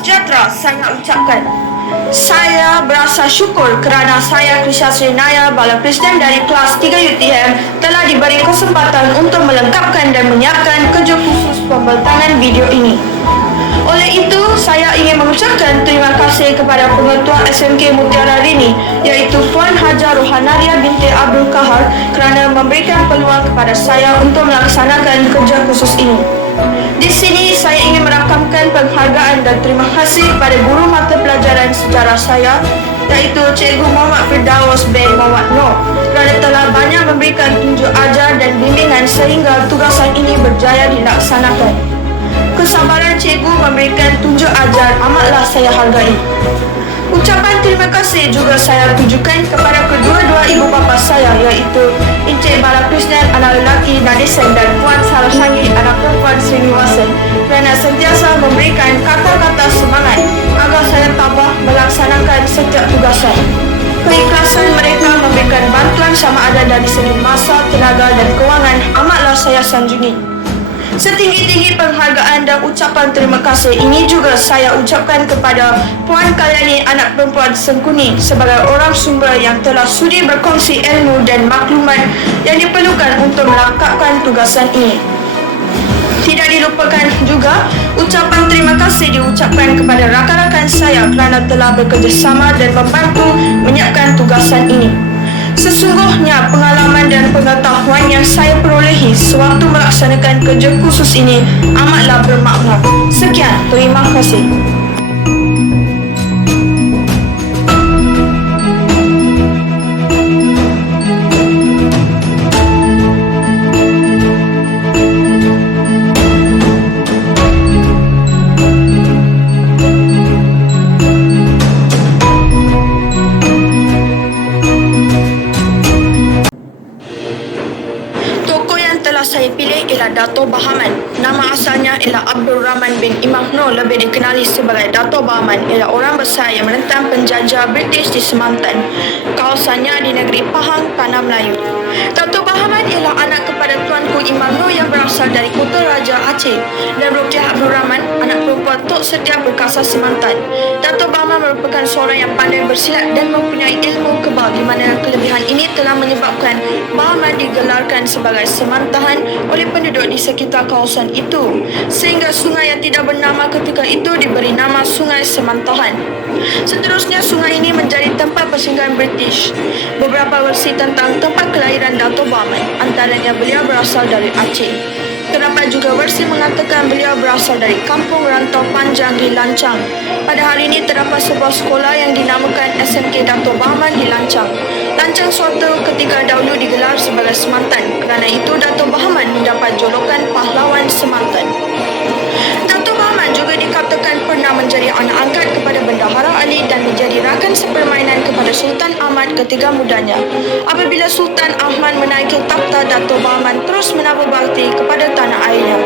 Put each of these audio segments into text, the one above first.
sejahtera saya ucapkan. Saya berasa syukur kerana saya Krisha Srinaya, Bala Presiden dari kelas 3 UTM telah diberi kesempatan untuk melengkapkan dan menyiapkan kerja khusus pembentangan video ini. Oleh itu, saya ingin mengucapkan terima kasih kepada Pengetua SMK Mutiara Rini iaitu Puan Haja Rohanaria binti Abdul Kahar kerana memberikan peluang kepada saya untuk melaksanakan kerja khusus ini. Di sini saya ingin merakamkan penghargaan dan terima kasih kepada guru mata pelajaran sejarah saya iaitu Cikgu Muhammad Firdaus bin Muhammad Noor kerana telah banyak memberikan tunjuk ajar dan bimbingan sehingga tugasan ini berjaya dilaksanakan. Kesabaran cikgu memberikan tunjuk ajar amatlah saya hargai. Ucapan terima kasih juga saya tujukan kepada kedua-dua ibu bapa saya iaitu Encik Bala Krishnan anak lelaki Nadisen dan Puan Sarashangi anak perempuan Srinivasan kerana sentiasa memberikan kata-kata semangat agar saya tabah melaksanakan setiap tugasan. Keikhlasan mereka memberikan bantuan sama ada dari segi masa, tenaga dan kewangan amatlah saya sanjungi. Setinggi-tinggi penghargaan dan ucapan terima kasih ini juga saya ucapkan kepada Puan Kalyani anak perempuan Sengkuni sebagai orang sumber yang telah sudi berkongsi ilmu dan maklumat yang diperlukan untuk melengkapkan tugasan ini. Tidak dilupakan juga ucapan terima kasih diucapkan kepada rakan-rakan saya kerana telah bekerjasama dan membantu menyiapkan tugasan ini. Sesungguhnya pengalaman dan pengetahuan yang saya perolehi sewaktu melaksanakan kerja khusus ini amatlah bermakna. Sekian, terima kasih. Saya pilih ialah Dato' Bahaman. Nama asalnya ialah Abdul Rahman bin Imam Noor, lebih dikenali sebagai Dato' Bahaman. Ialah orang besar yang menentang penjajah British di Semantan, kawasannya di negeri Pahang, Tanah Melayu. Dato' Bahaman ialah anak kepada Tuanku Imam Noor yang berasal dari Kota Raja Aceh dan Rukiah Abdul Rahman, anak perempuan Tok Setia Perkasa Semantan. Dato' Bahaman merupakan seorang yang pandai bersilat dan mempunyai ilmu kebal di mana kelebihan ini telah menyebabkan Bahaman digelarkan sebagai Semantahan oleh penduduk di sekitar kawasan itu, sehingga sungai yang tidak bernama ketika itu diberi nama Sungai Semantahan. Seterusnya sungai ini menjadi tempat persinggahan British. Beberapa versi tentang tempat kelahiran Dato' Bahaman, antaranya beliau berasal dari Aceh. Terdapat juga versi mengatakan beliau berasal dari Kampung Rantau Panjang di Lancang. Pada hari ini terdapat sebuah sekolah yang dinamakan SMK Dato' Bahaman di Lancang. Lancang suatu ketika dahulu digelar sebagai Semantan. Kerana itu Dato' Bahaman mendapat julukan pahlawan Semantan. Dato' Bahaman juga dikatakan pernah menjadi anak angkat kepada Bendahara Ali dan menjadi rakan sepermainan kepada Sultan Ahmad ketika mudanya. Apabila Sultan Ahmad menaiki takhta, Dato' Bahaman terus menabur bakti kepada tanah airnya.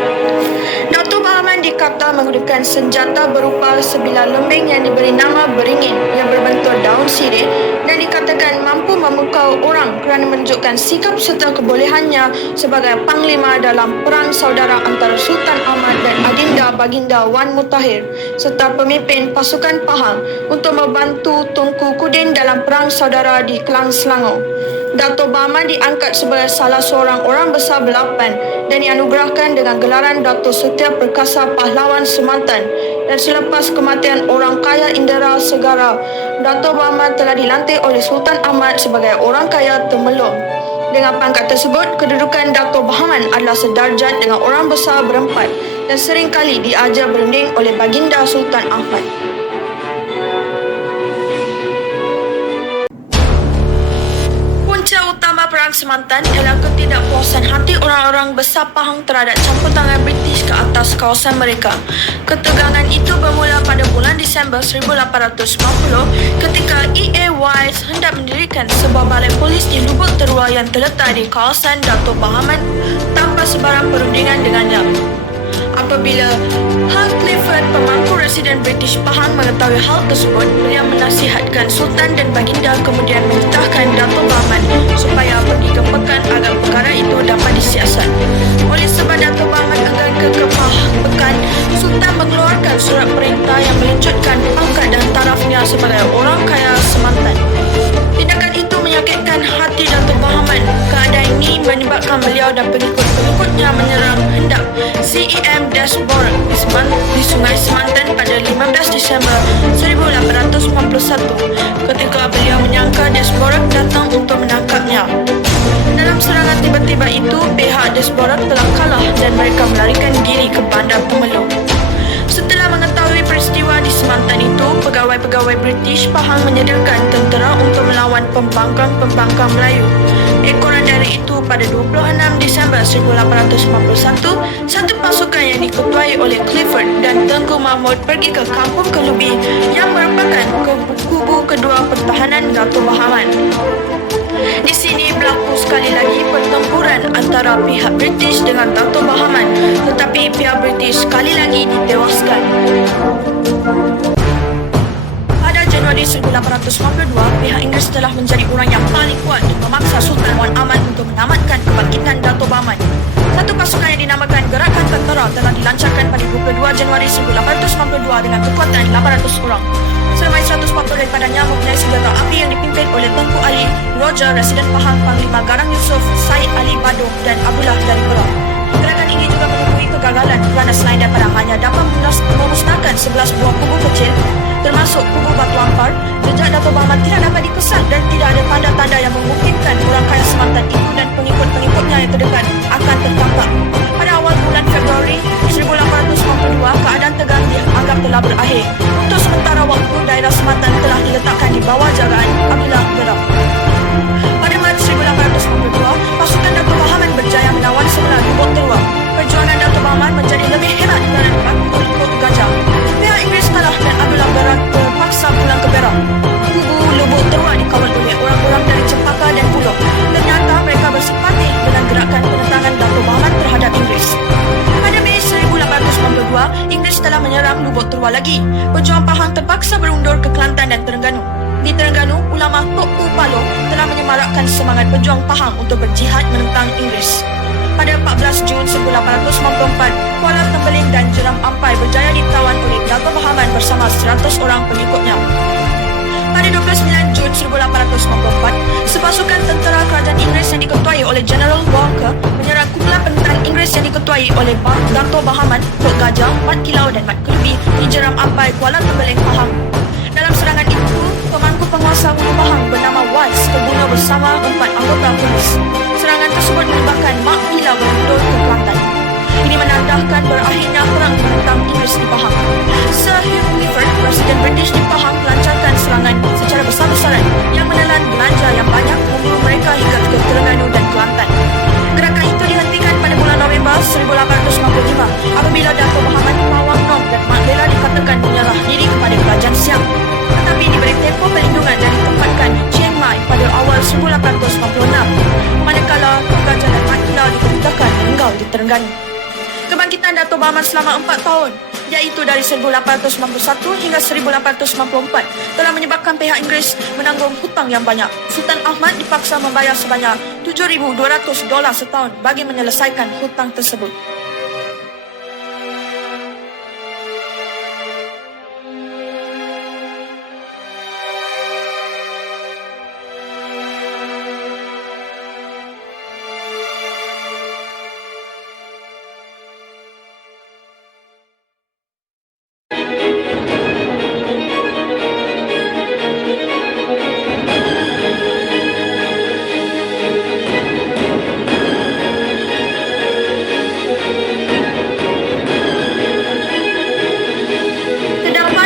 Dato' Bahaman dikata menggunakan senjata berupa sebilah lembing yang diberi nama beringin yang berbentuk daun sirih dan dikatakan mampu memukau orang kerana menunjukkan sikap serta kebolehannya sebagai panglima dalam perang saudara antara Sultan Ahmad dan Adinda Baginda Wan Mutahir serta pemimpin pasukan Pahang untuk membantu Tunku Kudin dalam perang saudara di Kelang Selangor. Dato' Bahaman diangkat sebagai salah seorang orang besar Belapan dan dianugerahkan dengan gelaran Dato' Setia Perkasa Pahlawan Semantan. Dan selepas kematian orang kaya Indera Segara, Dato' Bahaman telah dilantik oleh Sultan Ahmad sebagai orang kaya Temelung. Dengan pangkat tersebut, kedudukan Dato' Bahaman adalah sedarjat dengan orang besar berempat dan seringkali diajar berunding oleh Baginda Sultan Ahmad. Perang Semantan ialah ketidakpuasan hati orang-orang besar Pahang terhadap campur tangan British ke atas kawasan mereka. Ketegangan itu bermula pada bulan Disember 1890 ketika E.A. Wise hendak mendirikan sebuah balai polis di Lubuk Terua yang terletak di kawasan Dato' Bahaman tanpa sebarang perundingan dengannya. Apabila Hal Clifford, pemangku residen British Pahang mengetahui hal tersebut, beliau menasihatkan Sultan dan Baginda kemudian memerintahkan Dato' Bahaman supaya pergi ke Pekan agar perkara itu dapat disiasat. Oleh sebab Dato' Bahaman enggan ke Pekan, Sultan mengeluarkan surat perintah negara yang meluncurkan pangkat dan tarafnya sebagai orang kaya semantan. Tindakan itu menyakitkan hati Datuk Bahaman. Keadaan ini menyebabkan beliau dan pengikut-pengikutnya menyerang hendak CEM Desborough di Sungai Semantan pada 15 Disember 1891 ketika beliau menyangka Desborough datang untuk menangkapnya. Dalam serangan tiba-tiba itu, pihak Desborough telah kalah dan mereka melarikan diri ke bandar Temelung. Setelah mengetahui peristiwa di Semantan itu, pegawai-pegawai British Pahang menyediakan tentera untuk melawan pembangkang-pembangkang Melayu. Ekoran dari itu, pada 26 Disember 1891, satu pasukan yang diketuai oleh Clifford dan Tengku Mahmud pergi ke Kampung Kelubi yang merupakan kubu kedua pertahanan Dato' Bahaman. Di sini berlaku sekali lagi pertempuran antara pihak British dengan Dato' Bahaman, tetapi pihak British sekali lagi ditewaskan. Pada Januari 1892, pihak Inggeris telah menjadi orang yang paling kuat dan memaksa Sultan Wan Aman untuk menamatkan kebangkitan Dato' Bahaman. Satu pasukan yang dinamakan Gerakan Tentera telah dilancarkan pada 22 Januari 1892 dengan kekuatan 800 orang. Seramai 140 daripadanya mempunyai senjata api yang dipimpin oleh Tengku Ali, Roger, Residen Pahang, Panglima Garang Yusof, Said Ali Badung dan Abdullah dari Perak. Gerakan ini juga menemui kegagalan kerana selain daripada hanya dapat memusnahkan 11 buah kubu kecil, termasuk kubu Batu Ampar, jejak Dato' Bahaman tidak dapat dikesan dan tidak ada tanda-tanda yang memungkinkan orang kaya Semantan itu dan pengikut-pengikutnya yang terdekat akan tertangkap. Pada awal bulan Februari 1892, keadaan tegang dianggap telah berakhir. Untuk sementara waktu, daerah Semantan telah diletakkan di bawah jagaan Abdullah Gerak. Pada Mac 1892, pasukan Dato' Bahaman berjaya menawan semula Lubuk Terua. Perjuangan Dato' Bahaman menjadi lebih hebat kerana pengikut Gajah. Pihak Inggeris kalah dan Abdullah Gerak terpaksa pulang ke Perak. Kubu Lubuk Terua dikawal oleh orang-orang dari Cempaka dan Pulau. Ternyata mereka bersimpati dengan gerakan penentangan Dato' Bahaman terhadap Inggeris. Pada Mei 1892, Inggeris telah menyerang Lubuk Terua lagi. Pejuang Pahang terpaksa berundur ke Kelantan dan Terengganu. Di Terengganu, ulama Tok Upalo telah menyemarakkan semangat pejuang Pahang untuk berjihad menentang Inggeris. Pada 14 Jun 1894, Kuala Tembeling dan Jeram Ampai berjaya ditawan oleh Dato' Bahaman bersama 100 orang pengikutnya. Pada 29 Jun 1894, sepasukan tentera kerajaan Inggeris yang diketuai oleh General Walker menyerang kumpulan penentang Inggeris yang diketuai oleh Dato' Bahaman, Tok Gajah, Mat Kilau dan Mat Kelubi di Jeram Ampai, Kuala Tembeling, Pahang. Dalam serangan itu, pemangku penguasa Hulu Pahang bernama Wise terbunuh bersama 4 anggota polis. Serangan tersebut menyebabkan Mat Kilau berundur ke Kelantan. Ini menandahkan berakhirnya perang menentang Inggeris di Pahang. Sir Hugh Clifford, Presiden British di Pahang, melancarkan serangan secara besar-besaran yang menelan belanja yang banyak membunuh mereka hingga ke Terengganu dan Kelantan. Gerakan itu dihentikan pada bulan November 1895 apabila Dato' Bahaman, Pawang Nom dan Mat Lela dikatakan menyerah diri kepada Kerajaan Siam. Tetapi diberi tempoh perlindungan dan ditempatkan di Chiang Mai pada awal 1896, manakala Tok Gajah dan Mat Kilau diberitakan meninggal di Terengganu. Kebangkitan Dato' Bahaman selama 4 tahun, iaitu dari 1891 hingga 1894, telah menyebabkan pihak Inggeris menanggung hutang yang banyak. Sultan Ahmad dipaksa membayar sebanyak $7,200 setahun bagi menyelesaikan hutang tersebut.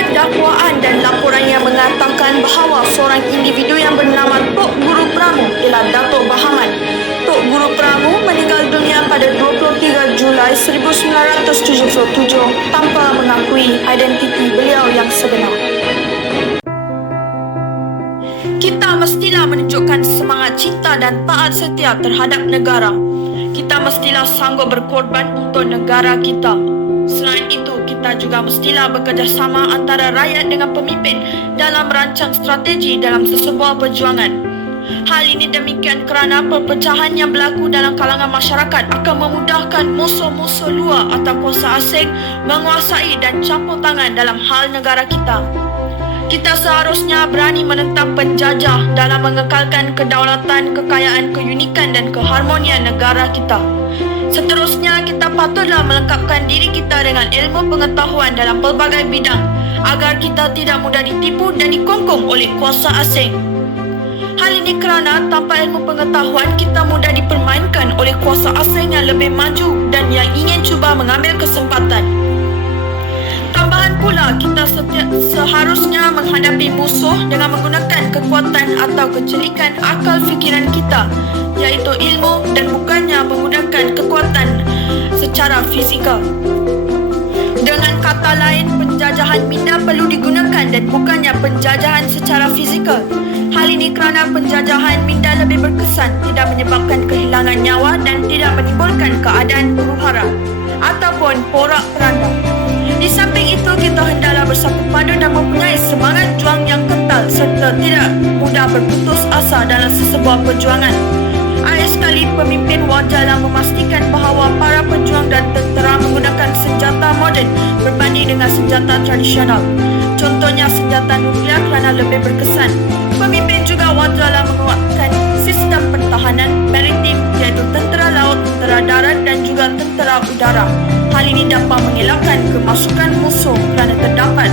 Dakwaan dan laporan yang mengatakan bahawa seorang individu yang bernama Tok Guru Pramu ialah Dato' Bahaman. Tok Guru Pramu meninggal dunia pada 23 Julai 1977 tanpa mengakui identiti beliau yang sebenar. Kita mestilah menunjukkan semangat cinta dan taat setia terhadap negara. Kita mestilah sanggup berkorban untuk negara kita. Selain itu, kita juga mestilah bekerjasama antara rakyat dengan pemimpin dalam merancang strategi dalam sesebuah perjuangan. Hal ini demikian kerana perpecahan yang berlaku dalam kalangan masyarakat akan memudahkan musuh-musuh luar atau kuasa asing menguasai dan campur tangan dalam hal negara kita. Kita seharusnya berani menentang penjajah dalam mengekalkan kedaulatan, kekayaan, keunikan dan keharmonian negara kita. Seterusnya, kita patutlah melengkapkan diri kita dengan ilmu pengetahuan dalam pelbagai bidang agar kita tidak mudah ditipu dan dikongkong oleh kuasa asing. Hal ini kerana tanpa ilmu pengetahuan kita mudah dipermainkan oleh kuasa asing yang lebih maju dan yang ingin cuba mengambil kesempatan. Tambahan pula, kita seharusnya menghadapi musuh dengan menggunakan kekuatan atau kecelikan akal fikiran kita, iaitu ilmu, dan bukannya menggunakan kekuatan secara fizikal. Dengan kata lain, penjajahan minda perlu digunakan dan bukannya penjajahan secara fizikal. Hal ini kerana penjajahan minda lebih berkesan, tidak menyebabkan kehilangan nyawa dan tidak menimbulkan keadaan huru-hara ataupun porak-poranda. Di samping itu, kita hendaklah bersatu padu dan mempunyai semangat juang yang kental serta tidak mudah berputus asa dalam sesebuah perjuangan. Akhir sekali, pemimpin wajarlah memastikan bahawa para pejuang dan tentera menggunakan senjata moden berbanding dengan senjata tradisional. Contohnya senjata nuklear kerana lebih berkesan. Pemimpin juga wajarlah menguatkan sistem pertahanan maritim iaitu tentera laut, tentera darat dan juga tentera udara. Hal ini dapat mengelakkan kemasukan musuh kerana terdapat